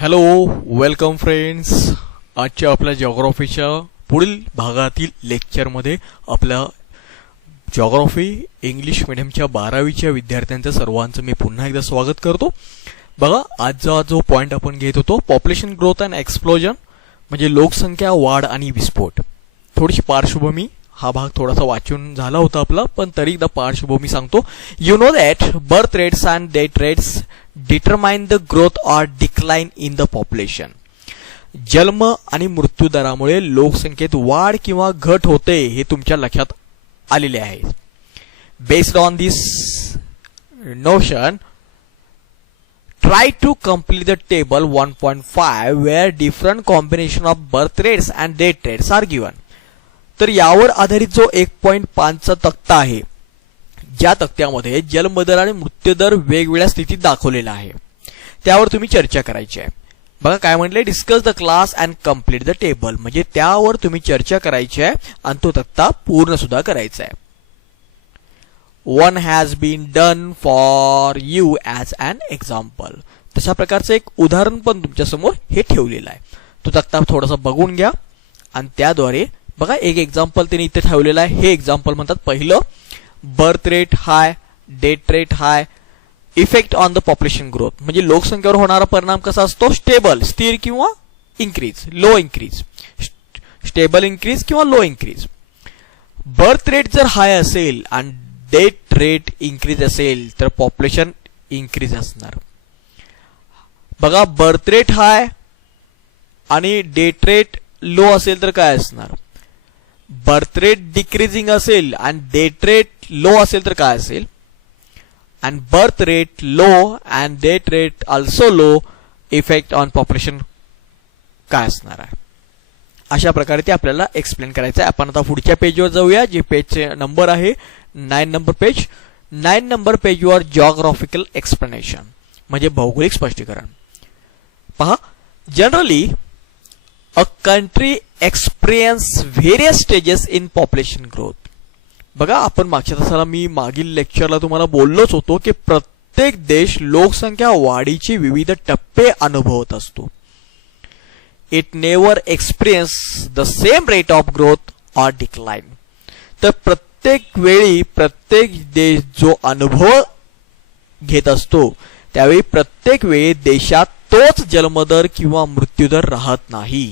Hello, welcome friends. आजच्या आपल्या जिओग्राफीच्या पुढील भागातील लेक्चरमध्ये आपल्या जिओग्राफी इंग्लिश मीडियमच्या 12वीच्या विद्यार्थ्यांचं सर्वांचं मी पुन्हा एकदा स्वागत करतो. बघा, आजचा जो पॉइंट आपण घेत होतो पॉप्युलेशन ग्रोथ अँड एक्सप्लोजन, म्हणजे लोकसंख्या वाढ आणि विस्फोट. थोडीशी पार्श्वभूमी, हा भाग थोडासा वाचून झाला होता आपला, पण तरी एकदा पार्श्वभूमी सांगतो. You know that birth rates and death rates determine the growth or decline in the population. जन्म आणि मृत्यू दरामुळे लोकसंख्येत वाढ किंवा घट होते हे तुमच्या लक्षात आलेले आहे. Based on this notion, try to complete the table 1.5 where different combination of birth rates and death rates are given. तर यावर आधारित जो 1.5 चा तक्ता आहे, ज्या तक्त्यामध्ये जन्मदर आणि मृत्यूदर वेगवेगळ्या स्थितीत दाखवलेला आहे, त्यावर तुम्ही चर्चा करायची आहे. बघा काय म्हटलंय, discuss the class and complete the table, म्हणजे त्यावर तुम्ही चर्चा करायची आहे आणि तो तक्ता पूर्ण सुद्धा करायचा आहे. One has been done for you as an example. तशा प्रकारचं एक उदाहरण पण तुमच्या समोर हे ठेवलेलं आहे. तो तक्ता थोडासा बघून घ्या आणि त्याद्वारे बघा एक एक्झाम्पल त्यांनी इथे ठेवलेलं आहे. हे एक्झाम्पल म्हणतात, पहिलं birth rate high, death rate high, effect on the population growth, म्हणजे लोकसंख्येवर होणारा परिणाम कसा असतो, स्टेबल, स्थिर किंवा increase, low increase, stable increase किंवा लो इन्क्रीज. बर्थ रेट जर हाय असेल आणि डेथ रेट इन्क्रीज असेल तर पॉप्युलेशन इन्क्रीज असणार. बघा, बर्थ रेट हाय आणि डेथ रेट लो असेल तर काय असणार, बर्थ रेट डिक्रीजिंग असेल आणि डेथ रेट लो असेल तर काय असेल, आणि birth rate low and death rate also low, effect on population काय असणार आहे. अशा प्रकारे ते आपल्याला एक्सप्लेन करायचं आहे. आपण आता पुढच्या पेजवर जाऊया, जे पेजचे नंबर आहे 9 नंबर पेज. 9 नंबर पेजवर जिओग्राफिकल एक्सप्लेनेशन, म्हणजे भौगोलिक स्पष्टीकरण. पहा, generally a country experience various stages in population growth. बघा, आपण मागच्या तासाला मी मागील लेक्चरला तुम्हाला बोललोच होतो की प्रत्येक देश लोकसंख्या वाढीचे विविध टप्पे अनुभवत असतो. It never experience the same rate of growth or decline. तर प्रत्येक वेळी प्रत्येक देश जो अनुभव घेत असतो त्यावेळी प्रत्येक वेळी देशात तोच जन्मदर किंवा मृत्यूदर राहत नाही.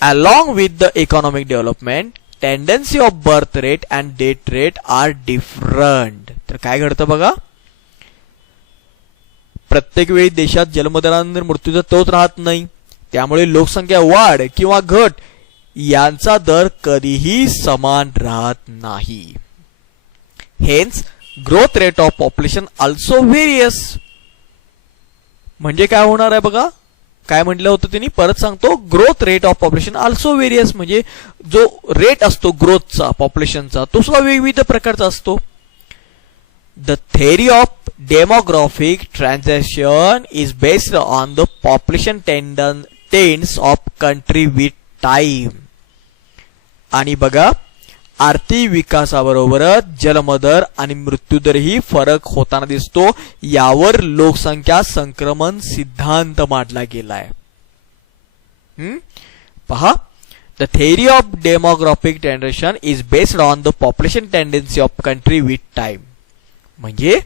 Along with the economic development, tendency of birth rate and death rate are different. तर काय घडतं बघा, प्रत्येक वेळी देशात जन्मदरानंतर मृत्यूदर तोच राहत नाही, त्यामुळे लोकसंख्या वाढ किंवा घट यांचा दर कधीही समान राहत नाही. Hence growth rate of population also various. म्हणजे काय होणार आहे बघा, काय म्हटलं होतं त्यांनी, परत सांगतो, growth rate of population also various, म्हणजे जो रेट असतो ग्रोथचा पॉप्युलेशनचा तो सुद्धा विविध प्रकारचा असतो. The theory of demographic transaction is based on the population tends of country with time. आणि बघा, आर्थिक विकासाबरोबरच जन्मदर आणि मृत्यूदरही फरक होताना दिसतो. यावर लोकसंख्या संक्रमण सिद्धांत मांडला गेलाय. पहा, the theory of demographic transaction is based on the population tendency of country with time. म्हणजे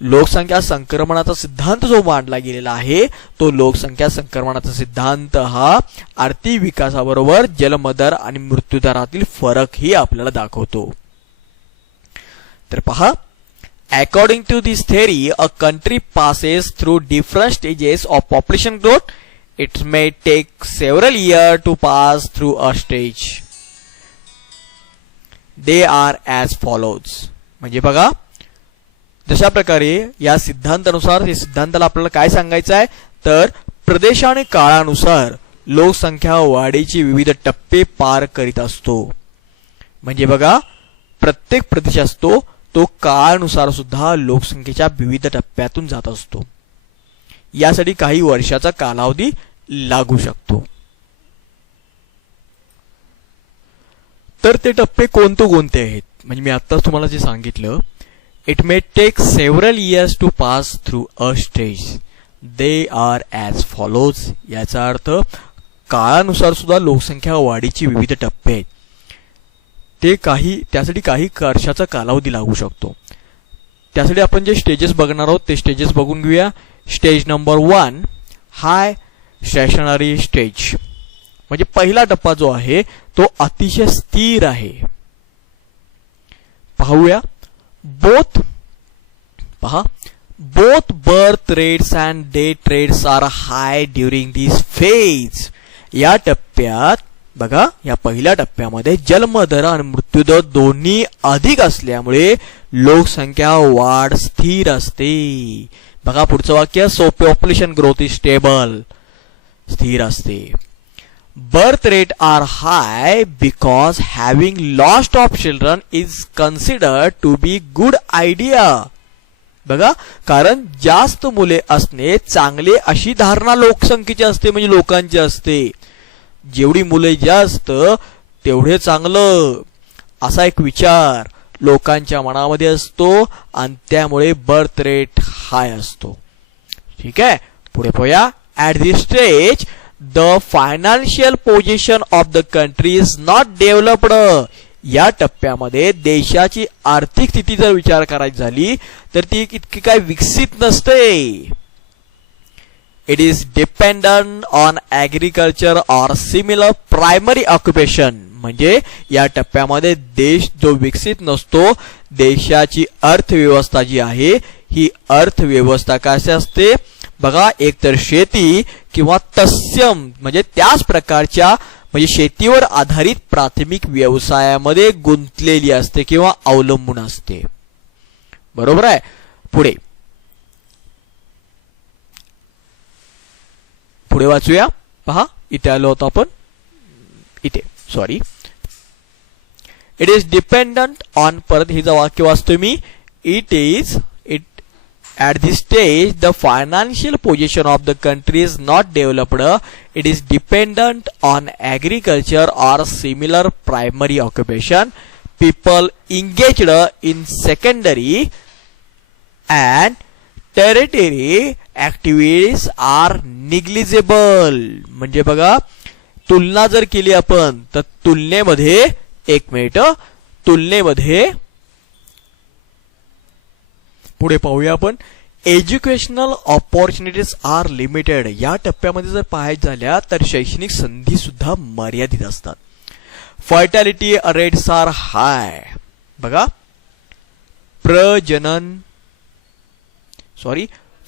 लोकसंख्या संक्रमणाचा सिद्धांत जो मांडला गेलेला आहे तो लोकसंख्या संक्रमणाचा सिद्धांत हा आर्थिक विकासाबरोबर जन्मदर आणि मृत्यूदरातील फरकही आपल्याला दाखवतो. तर पहा, according to this theory a country passes through different stages of population growth. It may take several year to pass through a stage. They are as follows. म्हणजे बघा, जशा प्रकारे या सिद्धांतानुसार, या सिद्धांताला आपल्याला काय सांगायचं आहे, तर प्रदेश आणि काळानुसार लोकसंख्या वाढीचे विविध टप्पे पार करीत असतो. म्हणजे बघा, प्रत्येक प्रदेश असतो तो काळानुसार सुद्धा लोकसंख्येच्या विविध टप्प्यातून जात असतो. यासाठी काही वर्षाचा कालावधी लागू शकतो. तर ते टप्पे कोणते कोणते आहेत, म्हणजे मी आत्ताच तुम्हाला जे सांगितलं, It may take several years to pass through a stage. They are as follows. याचा अर्थ काळानुसार सुद्धा लोकसंख्या वाढीचे विविध टप्पे आहेत. त्यासाठी काही वर्षाचा कालावधी लागू शकतो. त्यासाठी आपण जे स्टेजेस बघणार आहोत ते स्टेजेस बघून घेऊया. स्टेज नंबर 1 हाय स्टेशनरी स्टेज, म्हणजे पहिला टप्पा जो आहे तो अतिशय स्थिर आहे. पाहूया. Both birth rates and death rates are high during this phase. या टप्प्यात बघा, या पहिल्या टप्प्यामध्ये जन्मदर आणि मृत्यूदर दोन्ही अधिक असल्यामुळे लोकसंख्या वाढ स्थिर असते. बघा पुढचं वाक्य, so population growth is stable, स्थिर असते. Birth rate are high because having lost of children is considered to be good idea. बघा, कारण जास्त मुले असणे चांगले अशी धारणा लोकसंख्येची असते, म्हणजे लोकांची असते. जेवढी मुले जास्त तेवढे चांगलं, असा एक विचार लोकांच्या मनामध्ये असतो आणि त्यामुळे बर्थ रेट हाय असतो. ठीक आहे, पुढे पाहूया. At this stage the financial position of the country is not developed. या टप्प्यामध्ये देशाची आर्थिक स्थिती जर विचार करायची झाली तर ती इतकी काय विकसित नसते. It is dependent on agriculture or similar primary occupation. म्हणजे या टप्प्यामध्ये देश जो विकसित नसतो, देशाची अर्थव्यवस्था जी आहे ही अर्थव्यवस्था कशी असते बघा, एकतर शेती किंवा तत्सम म्हणजे त्याच प्रकारच्या म्हणजे शेतीवर आधारित प्राथमिक व्यवसायामध्ये गुंतलेली असते किंवा अवलंबून असते. बरोबर आहे. पुढे वाचूया. पहा, इथे आलो होतो आपण, इथे sorry. It is dependent on, परत हिचं वाक्य वाचतोय मी. At this stage, the financial position of the country is not developed. It is dependent on agriculture or similar primary occupation. People engaged in secondary and tertiary activities are negligible. म्हणजे बघा, तुलना जर केली आपण तर तुलनेमध्ये, एक मिनिट, तुलनेमध्ये पुढे पाहूया आपण. Educational opportunities are limited. या टप्प्यामध्ये जर पाहायचं झाल्या तर शैक्षणिक संधी सुद्धा मर्यादित असतात. फर्टॅलिटी रेट्स आर हाय. बघा,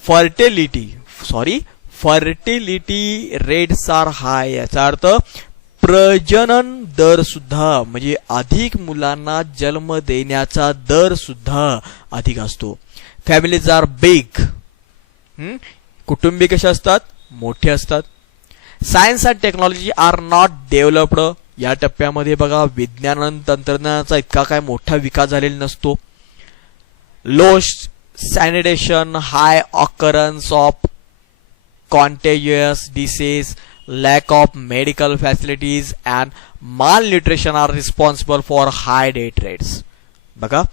फर्टिलिटी रेट्स आर हाय. याचा अर्थ प्रजनन दर सुद्धा म्हणजे अधिक मुलांना जन्म देण्याचा दर सुद्धा अधिक असतो. Families R big. कुटुंबी कशा असतात, मोठे असतात. Science and technology are not developed. या टप्प्यामध्ये बघा, विज्ञान आणि तंत्रज्ञानाचा इतका काय मोठा विकास झालेला नसतो. Low sanitation, high occurrence of contagious disease, lack of medical facilities and malnutrition are responsible for high death rates. बघा,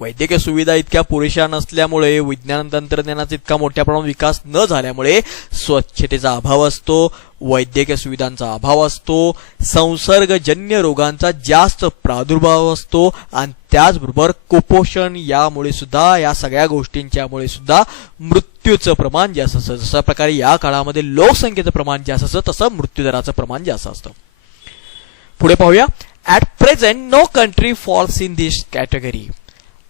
वैद्यकीय सुविधा इतक्या पुरेशा नसल्यामुळे, विज्ञान तंत्रज्ञानाचा इतका मोठ्या प्रमाणात विकास न झाल्यामुळे स्वच्छतेचा अभाव असतो, वैद्यकीय सुविधांचा अभाव असतो, संसर्गजन्य रोगांचा जास्त प्रादुर्भाव असतो आणि त्याचबरोबर कुपोषण यामुळे सुद्धा, या सगळ्या गोष्टींच्यामुळे सुद्धा मृत्यूचं प्रमाण जास्त असतं. जशा प्रकारे या काळामध्ये लोकसंख्येचं प्रमाण जास्त असतं तसं मृत्यूदराचं प्रमाण जास्त असतं. पुढे पाहूया. At present no country falls in this category.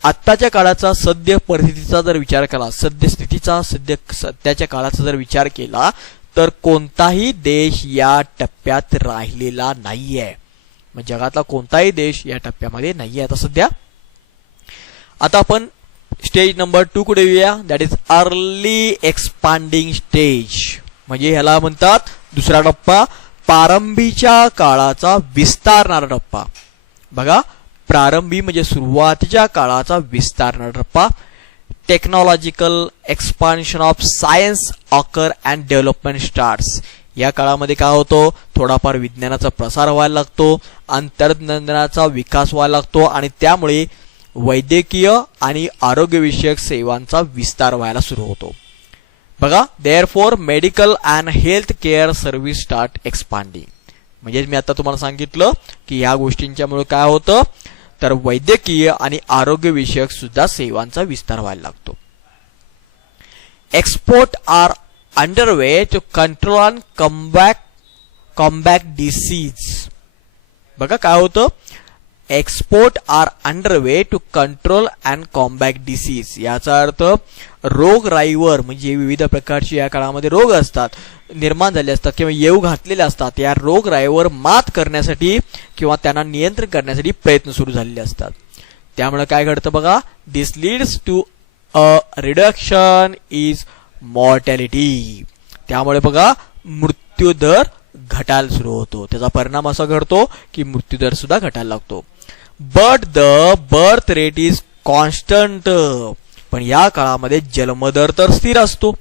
आत्ताच्या काळाचा, सद्य परिस्थितीचा जर विचार केला, सद्यस्थितीचा, सध्याच्या काळाचा जर विचार केला तर कोणताही देश या टप्प्यात राहिलेला नाहीये. म्हणजे जगातला कोणताही देश या टप्प्यामध्ये नाहीये आता सध्या. आता आपण स्टेज नंबर 2 कडे येऊया. That is early expanding stage. म्हणजे ह्याला म्हणतात दुसरा टप्पा, प्रारंभीच्या काळाचा विस्तारणारा टप्पा. बघा, प्रारंभी म्हणजे सुरुवातीच्या काळाचा विस्तारणारा टप्पा. Technological expansion of science occur and development starts. या काळामध्ये काय होतो, थोडाफार विज्ञानाचा प्रसार व्हायला लागतो, अंतर्ज्ञानाचा विकास व्हायला लागतो आणि त्यामुळे वैद्यकीय आणि आरोग्यविषयक सेवांचा विस्तार व्हायला सुरू होतो. बघा, therefore medical and health care service start expanding. म्हणजे मी आता तुम्हाला सांगितलं की या गोष्टींच्यामुळे काय होतं, तर वैद्यकीय आणि आरोग्य विषयक सुद्धा सेवांचा विस्तार व्हायला लागतो. Export are underway to control and combat disease. बघा काय होतं, export are underway to control and combat disease. याचा अर्थ रोगराईवर, म्हणजे विविध प्रकारचे या काळामध्ये रोग असतात, निर्माण झाले असतात किंवा येऊ घातलेले असतात, या रोगराईवर मात करण्यासाठी किंवा त्यांना नियंत्रण करण्यासाठी प्रयत्न सुरू झालेले असतात. त्यामुळे काय घडतं बघा, this leads to a reduction is mortality. त्यामुळे बघा मृत्यू दर घटायला सुरू होतो. त्याचा परिणाम असा घडतो की मृत्यूदर सुद्धा घटायला लागतो. But the birth rate is constant. पण या काळामध्ये जन्मदर तर स्थिर असतो.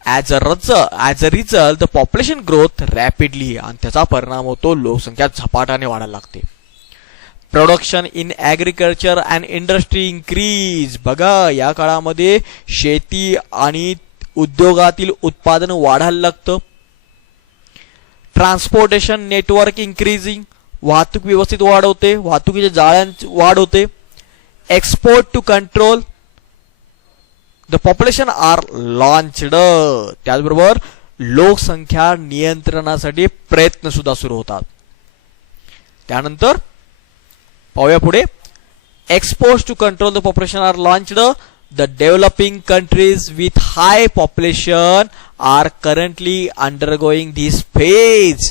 As a result the population growth rapidly. आणि त्याचा परिणाम होतो, लोकसंख्या झपाट्याने वाढायला लागते. Production in agriculture and industry increase. बघा या काळामध्ये शेती आणि उद्योगातील उत्पादन वाढायला लागतं. Transportation network increasing. वाहतूक व्यवस्थित वाढवते, वाहतुकीच्या जाळ्यांची वाढ होते. Export to control the population are launched. त्याचबरोबर लोकसंख्या नियंत्रणासाठी प्रयत्न सुद्धा सुरू होतात. त्यानंतर पाहूया पुढे, export to control the population are launched. The developing countries with high population are currently undergoing this phase.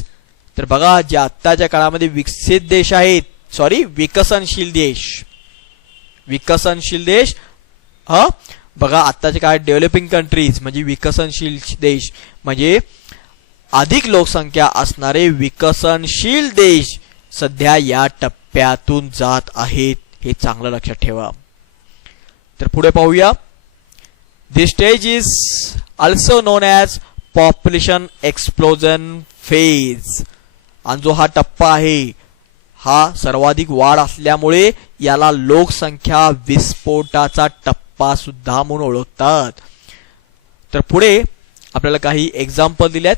तर बघा, जे आत्ताच्या काळामध्ये विकसित देश आहेत, विकसनशील देश बघा आत्ताच्या काळात डेव्हलपिंग कंट्रीज म्हणजे विकसनशील देश, म्हणजे अधिक लोकसंख्या असणारे विकसनशील देश सध्या या टप्प्यातून जात आहेत. हे चांगलं लक्षात ठेवा. तर पुढे पाहूया, this stage is also known as population explosion phase. आणि जो हा टप्पा आहे हा सर्वाधिक वाढ असल्यामुळे याला लोकसंख्या विस्फोटाचा टप्पा सुद्धा म्हणून ओळखतात. तर पुढे आपल्याला काही एक्झाम्पल दिल्यात.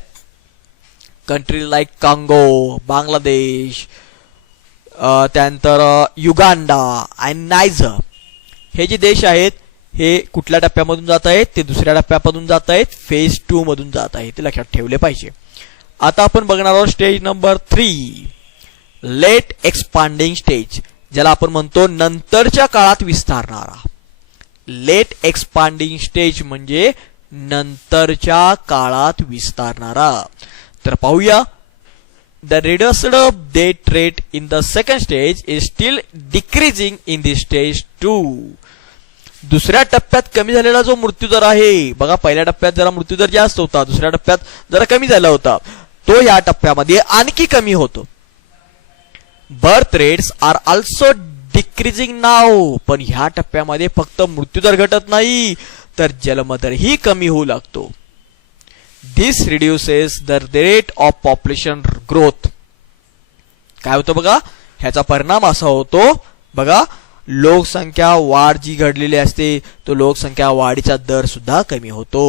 कंट्री लाईक कांगो, बांगलादेश, त्यानंतर युगांडा आणि नायजर. हे जे देश आहेत हे कुठल्या टप्प्यामधून जात आहेत, ते दुसऱ्या टप्प्यामधून जात आहेत, फेज 2 मधून जात आहेत. ते लक्षात ठेवले पाहिजे. आता आपण बघणार आहोत stage number 3, late expanding stage, ज्याला आपण म्हणतो नंतरच्या काळात विस्तारणारा. लेट एक्सपांडिंग स्टेज म्हणजे नंतरच्या काळात विस्तारणारा. तर पाहूया, the reduced death rate in the second stage is still decreasing in the stage 2. दुसऱ्या टप्प्यात कमी झालेला जो मृत्यूदर आहे बघा, पहिल्या टप्प्यात जरा मृत्यूदर जास्त होता, दुसऱ्या टप्प्यात जरा कमी झाला होता, तो या टप्प्यामध्ये आणखी कमी होतो. Birth rates are also decreasing now. पण ह्या टप्प्यामध्ये फक्त मृत्यूदर घटत नाही तर जन्मदरही कमी होऊ लागतो. This reduces the rate of population growth. काय होतं बघा, ह्याचा परिणाम असा होतो बघा, लोकसंख्या वाढ जी घडलेली असते तो लोकसंख्या वाढीचा दर सुद्धा कमी होतो.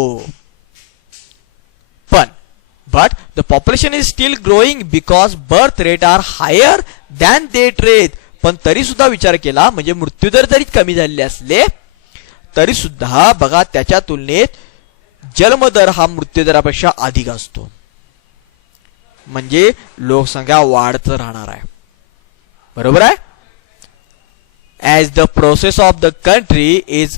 but the population is still growing because birth rate are higher than death rate. पण तरी सुद्धा विचार केला म्हणजे मृत्यूदर जरी कमी झालेले असले तरी सुद्धा बघा त्याच्या तुलनेत जन्मदर हा मृत्यूदरापेक्षा अधिक असतो. म्हणजे लोकसंख्या वाढत राहणार आहे. बरोबर आहे. As the process of the country is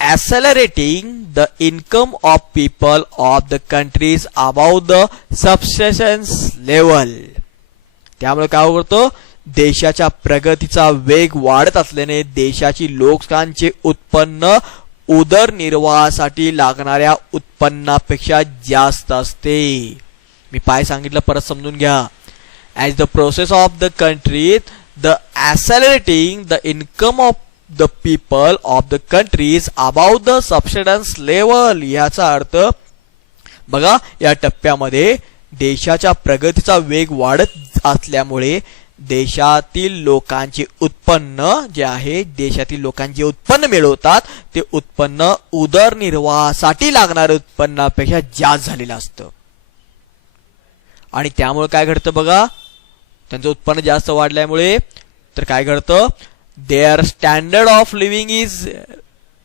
accelerating, the income of people of the countries above the subsistence level. त्यामुळे काय होतं, देशाच्या प्रगतीचा वेग वाढत असल्याने देशाची लोकांचे उत्पन्न उदरनिर्वाहासाठी लागणाऱ्या उत्पन्नापेक्षा जास्त असते. मी पाय सांगितलं परत समजून घ्या. As the process of the country the accelerating the income of the people of the countries above the subsistence level. याचा अर्थ बघा या टप्प्यामध्ये देशाच्या प्रगतीचा वेग वाढत असल्यामुळे देशातील लोकांचे उत्पन्न जे आहे, देशातील लोकांचे जे उत्पन्न मिळवतात ते उत्पन्न उदरनिर्वाहासाठी लागणाऱ्या उत्पन्नापेक्षा जास्त झालेलं असतं. आणि त्यामुळे काय घडतं बघा, त्यांचं उत्पन्न जास्त वाढल्यामुळे तर काय घडतं, their standard of living is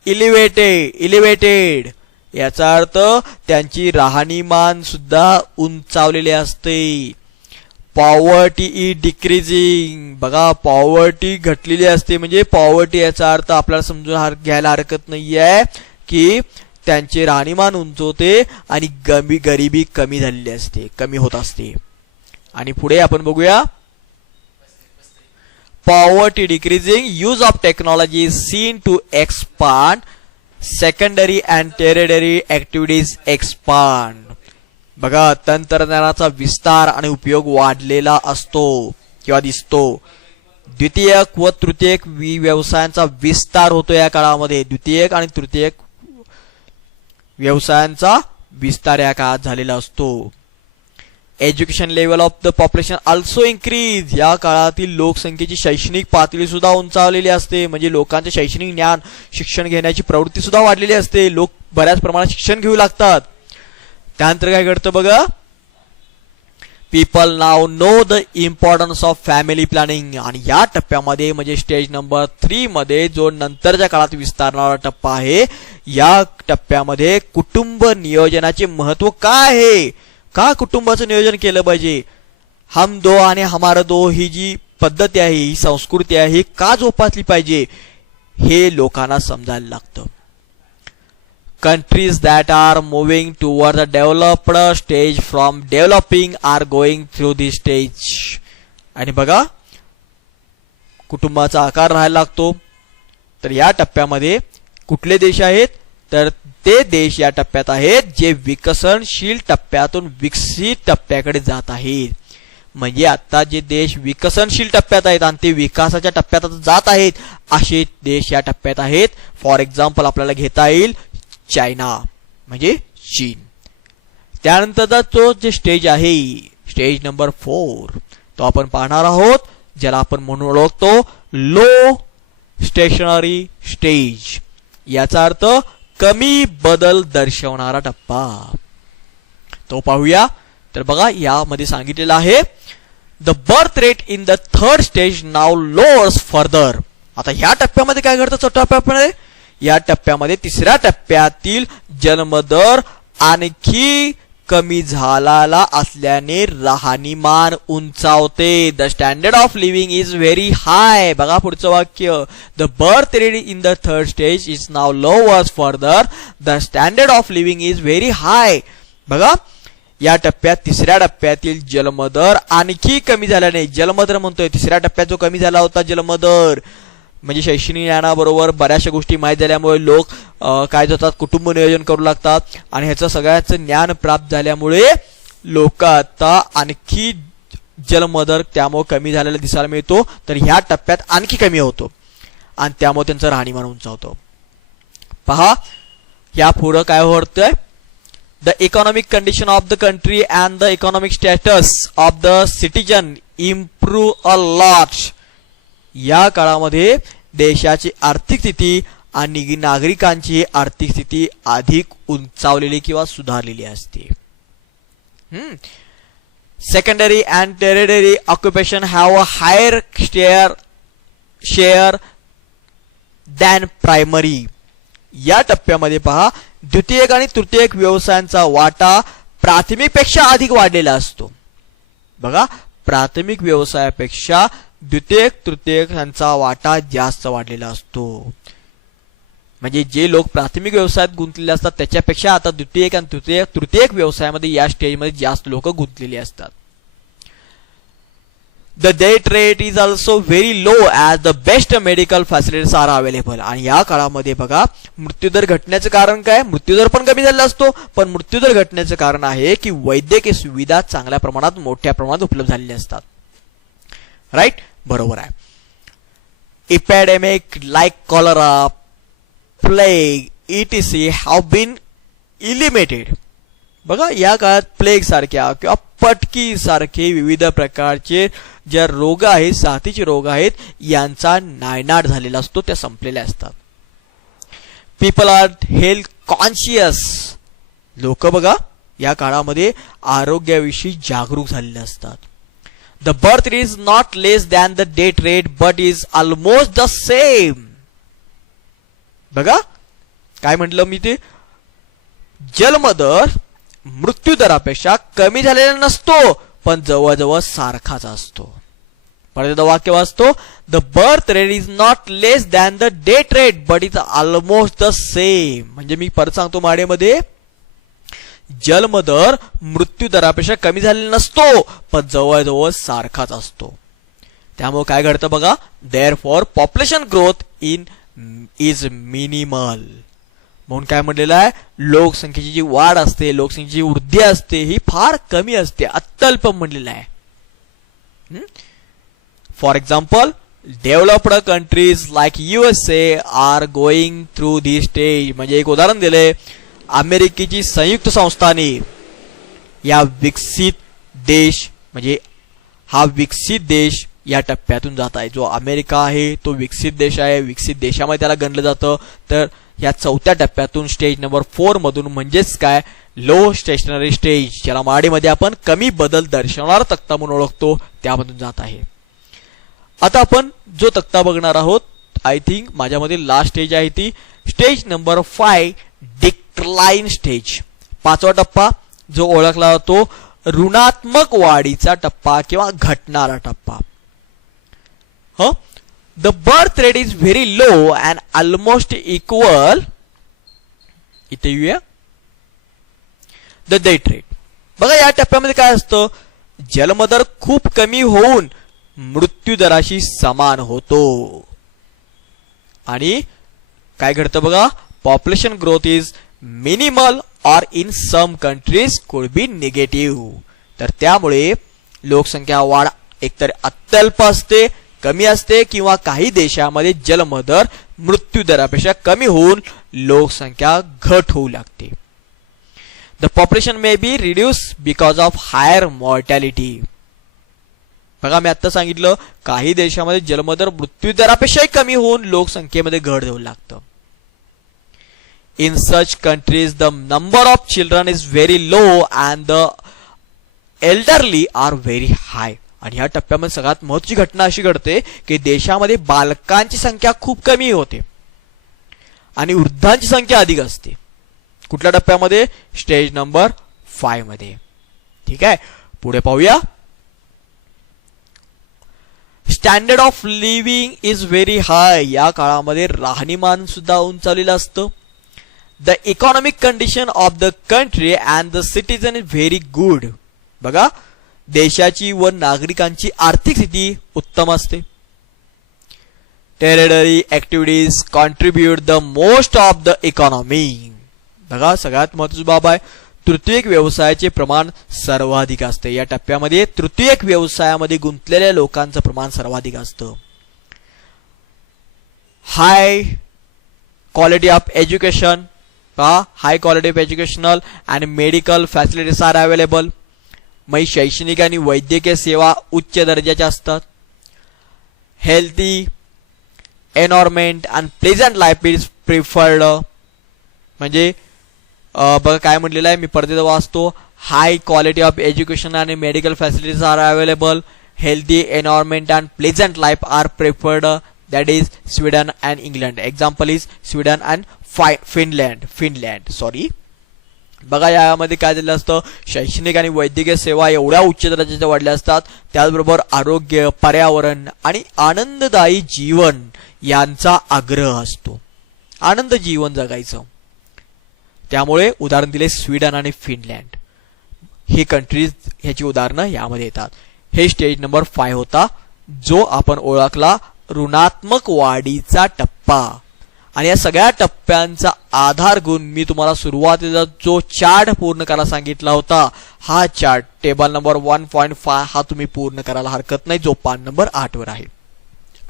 elevated. याचा अर्थ त्यांची राहणीमान सुद्धा उंचावलेली असते. Poverty is decreasing. बघा, पॉवर्टी घटलेली असते. म्हणजे पॉवर्टी याचा अर्थ आपल्याला समजून घ्यायला हरकत नाहीये की त्यांचे राहणीमान उंचवते आणि गरिबी कमी झालेली असते, कमी होत असते. आणि पुढे आपण बघूया, poverty decreasing, use of technology is seen to expand, secondary and territory activities expand. बघा, तंत्रज्ञानाचा विस्तार आणि उपयोग वाढलेला असतो किंवा दिसतो. द्वितीयक व तृतीयक व्यवसायांचा विस्तार होतो या काळामध्ये. द्वितीयक आणि तृतीयक व्यवसायांचा विस्तार या काळात झालेला असतो. Education level of the population also increase. या काळातील लोकसंख्येची शैक्षणिक पातळी सुद्धा उंचावलेली असते. म्हणजे लोकांचे शैक्षणिक ज्ञान, शिक्षण घेण्याची प्रवृत्ती सुद्धा वाढलेली असते. लोक बऱ्याच प्रमाणात शिक्षण घेऊ लागतात. त्यानंतर काय घडतं बघा, people now know the importance of family planning. आणि या टप्प्यामध्ये म्हणजे स्टेज नंबर 3 मध्ये जो नंतरच्या काळात विस्तारणारा टप्पा आहे, या टप्प्यामध्ये कुटुंब नियोजनाचे महत्व काय आहे, का कुटुंबाचं नियोजन केलं पाहिजे, हम दो आणि हमारा दो ही जी पद्धती आहे, ही संस्कृती आहे, ही का जोपासली पाहिजे, हे लोकांना समजायला लागतं. Countries that are moving towards a developed stage from developing are going through this stage. आणि बघा, कुटुंबाचा आकार राहायला लागतो. तर या टप्प्यामध्ये कुठले देश आहेत, तर ते देश या टप्प्यात आहेत जे विकसनशील टप्प्यातून विकसित टप्प्याकडे जात आहेत. म्हणजे आता जे देश विकसनशील टप्प्यात आहेत आणि ते विकासाच्या टप्प्यात जात आहेत, असे देश या टप्प्यात आहेत. फॉर एक्झाम्पल आपल्याला घेता येईल चायना म्हणजे चीन. त्यानंतरचा तो जे स्टेज आहे, स्टेज नंबर 4, तो आपण पाहणार आहोत, ज्याला आपण म्हणून ओळखतो लो स्टेशनरी स्टेज. याचा अर्थ कमी बदल दर्शवणारा टप्पा. तो पाहूया. तर बघा, यामध्ये सांगितलेलं आहे, the birth rate in the third stage now lowers further. आता ह्या टप्प्यामध्ये काय घडतं, चौथ्या टप्प्यामध्ये, या टप्प्यामध्ये तिसऱ्या टप्प्यातील जन्मदर आणखी कमी झालेला असल्याने राहणीमान उंचावते. The standard of living is very high. बघा पुढचं वाक्य, the birth rate in the third stage is now lowers further, the standard of living is very high. बघा, या टप्प्यात तिसऱ्या टप्प्यातील जन्मदर आणखी कमी झाल्याने, जन्मदर म्हणतोय, तिसऱ्या टप्प्यात जो कमी झाला होता जन्मदर, म्हणजे शैक्षणिक ज्ञानाबरोबर बऱ्याचशा गोष्टी माहीत झाल्यामुळे लोक काय होतात, कुटुंब नियोजन करू लागतात. आणि ह्याचं सगळ्याचं ज्ञान प्राप्त झाल्यामुळे लोक आता आणखी जन्मदर त्यामुळे कमी झालेला दिसायला मिळतो. तर ह्या टप्प्यात आणखी कमी होतो आणि त्यामुळे त्यांचं राहणीमान उंचावतो. पहा, या पुढं काय होतंय, the economic condition of the country and the economic status of the citizen improve a lot. या काळामध्ये देशाची आर्थिक स्थिती आणि नागरिकांची आर्थिक स्थिती अधिक उंचावलेली किंवा सुधारलेली असते. Secondary and territory occupation have a higher share than primary. या टप्प्यामध्ये पहा, द्वितीयक आणि तृतीयक व्यवसायांचा वाटा प्राथमिकपेक्षा अधिक वाढलेला असतो. बघा, प्राथमिक व्यवसायापेक्षा द्वितीयक तृतीयक यांचा वाटा जास्त वाढलेला असतो. म्हणजे जे लोक प्राथमिक व्यवसायात गुंतलेले असतात त्याच्यापेक्षा आता द्वितीयक आणि तृतीयक व्यवसायामध्ये या स्टेजमध्ये जास्त लोक गुंतलेली असतात. The death rate is also very low as the best medical facilities are available. आणि या काळामध्ये बघा, मृत्यूदर घटण्याचं कारण काय, मृत्यूदर पण कमी झालेला असतो, पण मृत्यूदर घटण्याचं कारण आहे की वैद्यकीय सुविधा चांगल्या प्रमाणात, मोठ्या प्रमाणात उपलब्ध झालेल्या असतात. राईट, बरोबर आहे. Epidemic like cholera, plague etc have been eliminated. बघा, या काळात प्लेग सारख्या किंवा पटकी सारखे विविध प्रकारचे ज्या रोग आहेत, साथीचे रोग आहेत, यांचा नायनाट झालेला असतो, त्या संपलेल्या असतात. People are health conscious. लोक बघा या काळामध्ये आरोग्याविषयी जागरूक झालेले असतात. The birth rate is not less than the death rate but is almost the same. बघा काय म्हटलं मी, ते जन्मदर मृत्यूदरापेक्षा कमी झालेला नसतो, पण जवळजवळ सारखाच असतो. परत वाक्य वाचतो, the birth rate is not less than the death rate but is almost the same. म्हणजे मी परत सांगतो, माडेमध्ये जन्मदर मृत्यूदरापेक्षा कमी झालेला नसतो, पण जवळजवळ सारखाच असतो. त्यामुळे काय घडतं बघा, therefore population growth in is minimal. म्हणून काय म्हटलेलं आहे, लोकसंख्येची जी वाढ असते, लोकसंख्येची वृद्धी असते, ही फार कमी असते, अत्यल्प म्हणलेलं आहे. For example, developed countries like USA are going through the stage. म्हणजे एक उदाहरण दिले, अमेरिकेची संयुक्त संस्थाने या विकसित देश, म्हणजे हा विकसित देश या टप्प्यातून जात आहे. जो अमेरिका आहे तो विकसित देश आहे, विकसित देशामध्ये त्याला गणलं जातं. तर या चौथ्या टप्प्यातून स्टेज नंबर 4 मधून, म्हणजेच काय, लो स्टेशनरी स्टेज, ज्याला मराठीमध्ये आपण कमी बदल दर्शवणारा तक्ता म्हणून ओळखतो, त्यामधून जात आहे. आता आपण जो तक्ता बघणार आहोत, आय थिंक माझ्यामध्ये लास्ट स्टेज आहे ती स्टेज नंबर 5, डिक्लाइन स्टेज. 5वा टप्पा जो ओळखला जातो ऋणात्मक वाढीचा टप्पा किंवा घटणारा टप्पा. The birth rate is very low and almost equal, इथे येऊया, the death rate. बघा या टप्प्यामध्ये काय असतं, जन्मदर खूप कमी होऊन मृत्यूदराशी समान होतो. आणि काय घडतं बघा, population growth is minimal or in some countries could be negative. तर त्यामुळे लोकसंख्या वाढ एकतर अत्यल्प असते, कमी असते, किंवा काही देशामध्ये जन्मदर मृत्यूदरापेक्षा कमी होऊन लोकसंख्या घट होऊ लागते. The population may be reduce because of higher mortality. बघा मी आता सांगितलं, काही देशामध्ये जन्मदर मृत्यूदरापेक्षाही कमी होऊन लोकसंख्येमध्ये घट होऊ लागतं. In such countries the number of children is very low and the elderly are very high. आणि ह्या टप्प्यामध्ये सगळ्यात महत्त्वाची घटना अशी घडते की देशामध्ये बालकांची संख्या खूप कमी होते आणि वृद्धांची संख्या अधिक असते. कुठल्या टप्प्यामध्ये, स्टेज नंबर 5 मध्ये. ठीक आहे, पुढे पाहूया. Standard of living is very हाय. या काळामध्ये राहणीमान सुद्धा उंचावलेलं असतं. The economic condition of the country and the citizen is very good. बघा देशाची व नागरिकांची आर्थिक स्थिती उत्तम असते. Territory activities contribute the most of the economy. बघा सगळ्यात महत्त्वाची बाब आहे, तृतीयक व्यवसायाचे प्रमाण सर्वाधिक असते. या टप्प्यामध्ये तृतीयक व्यवसायामध्ये गुंतलेल्या लोकांचं प्रमाण सर्वाधिक असतं. High quality of education, high quality of educational and medical facilities are available. मग शैक्षणिक आणि वैद्यकीय सेवा उच्च दर्जाच्या असतात. Healthy environment and pleasant life is preferred. म्हणजे बघा काय म्हटलेलं आहे, मी परत वाचतो. हाय क्वालिटी ऑफ एज्युकेशन आणि medical facilities are available. Healthy environment and pleasant life are preferred. That is Sweden and England. Example is Sweden and Finland. Sorry, बघा यामध्ये काय झालं असतं, शैक्षणिक आणि वैद्यकीय सेवा एवढ्या उच्च दर्जाच्या वाढल्या असतात. त्याचबरोबर आरोग्य, पर्यावरण आणि आनंददायी जीवन यांचा आग्रह असतो. आनंद जीवन जगायचं. त्यामुळे उदाहरण दिले स्वीडन आणि फिनलँड, ही कंट्रीज ह्याची उदाहरणं यामध्ये येतात. हे स्टेज नंबर 5 होता, जो आपण ओळखला ऋणात्मक वाढीचा टप्पा. आणि या सगळ्या टप्प्यांचा आधार घेऊन मी तुम्हाला सुरुवातीला जो चार्ट पूर्ण करायला सांगितला होता, हा चार्ट टेबल नंबर 1.5 हा तुम्ही पूर्ण करायला हरकत नाही, जो पान नंबर 8 वर आहे.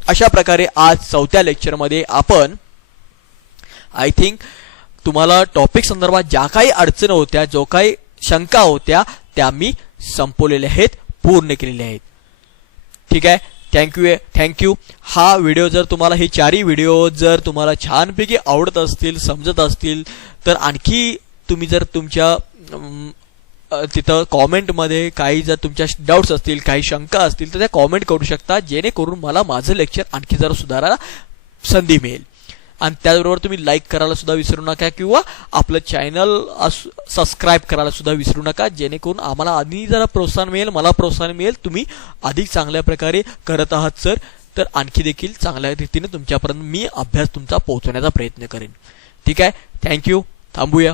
अशा प्रकारे आज 4थ्या लेक्चरमध्ये आपण आय थिंक तुम्हाला टॉपिक संदर्भात ज्या काही अडचणी होत्या, जो काही शंका होत्या, त्या मी संपवलेले आहेत, पूर्ण केलेले आहेत. ठीक आहे. थँक्यू. हा व्हिडिओ जर तुम्हाला, हे चारही व्हिडिओ जर तुम्हाला छानपैकी आवडत असतील, समजत असतील, तर आणखी तुम्ही जर तुमच्या तिथं कॉमेंटमध्ये काही जर तुमच्या डाऊट्स असतील, काही शंका असतील, तर त्या कॉमेंट करू शकता, जेणेकरून मला माझं लेक्चर आणखी जरा सुधारायला संधी मिळेल. आणि त्याचबरोबर तुम्ही लाईक करायला सुद्धा विसरू नका किंवा आपलं चॅनल सबस्क्राईब करायला सुद्धा विसरू नका, जेणेकरून आम्हाला आणि जरा प्रोत्साहन मिळेल, मला प्रोत्साहन मिळेल. तुम्ही अधिक चांगल्या प्रकारे करत आहात सर, तर आणखी देखील चांगल्या रीतीने तुमच्यापर्यंत मी अभ्यास तुमचा पोहोचवण्याचा प्रयत्न करेन. ठीक आहे. थँक्यू. थांबूया.